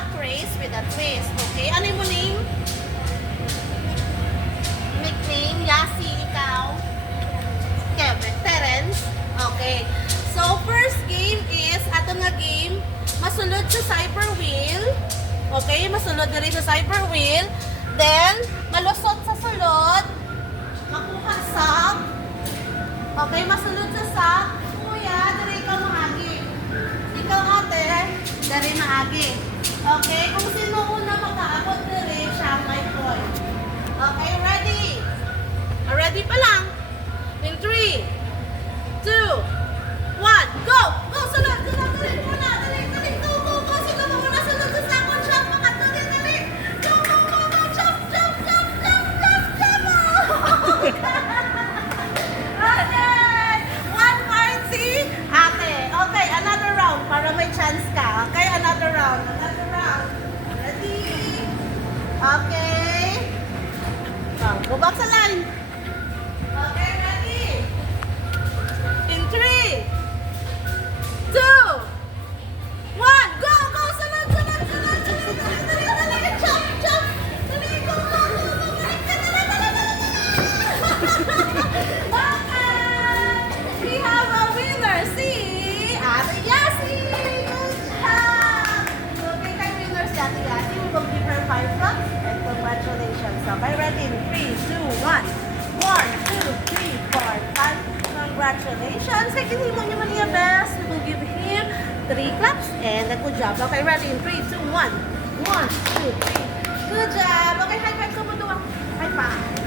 duck race with a twist. Okay? Ano yung name? Nickname? Yasi, ikaw? Kevin? Terence? Okay. So, first game is, ato nga game, masulod sa cyber wheel. Okay? Masulod na rin sa cyber wheel. Then, malusot sa sulod. Makuha sak. Okay? Masulod sa sak. Kuya, dari ikaw maagi. Ikaw ate, dari maagi. Okay? Kung sino una makaabot dari, siya ang may point. Okay? Ready? Ready pa lang. In 3, 2, 1, go! Go! Sulod! Sulod! Dali muna! Dali! Dali! Go! Go! Go! Sulod mo muna! Sulod sa sakon! Jump! Makat! Dali! Dali! Go! Go! Go! Go! Jump! Jump! Jump! Jump! Jump! Jump! Okay! One point si ate. Okay, another round para may chance ka. Okay, another round. Another round. Ready? Okay. Go back sa line. Okay, ready? In 3, 2, 1, go! Go! Sunod! Sunod! Sunod! Dali! Dali! Dali! Dali! Jump! Jump! Dali! Go! Go! Go! Go! Balik ka! Dali! Dali! Dali! Okay! We have a winner! Si Ate Yasi! Good job! Okay, kay winner si Ate Yasi. We will give her 5 bucks and congratulations. Okay, ready? In 3, 2, 1. 1, 2, 3, 4, 5. Congratulations! Kay kinimo niyo man niya best. We will give him 3 claps and a good job. Okay, ready? In 3, 2, 1. 1, 2, 3. Good job! Okay, high five sa mundo. High five.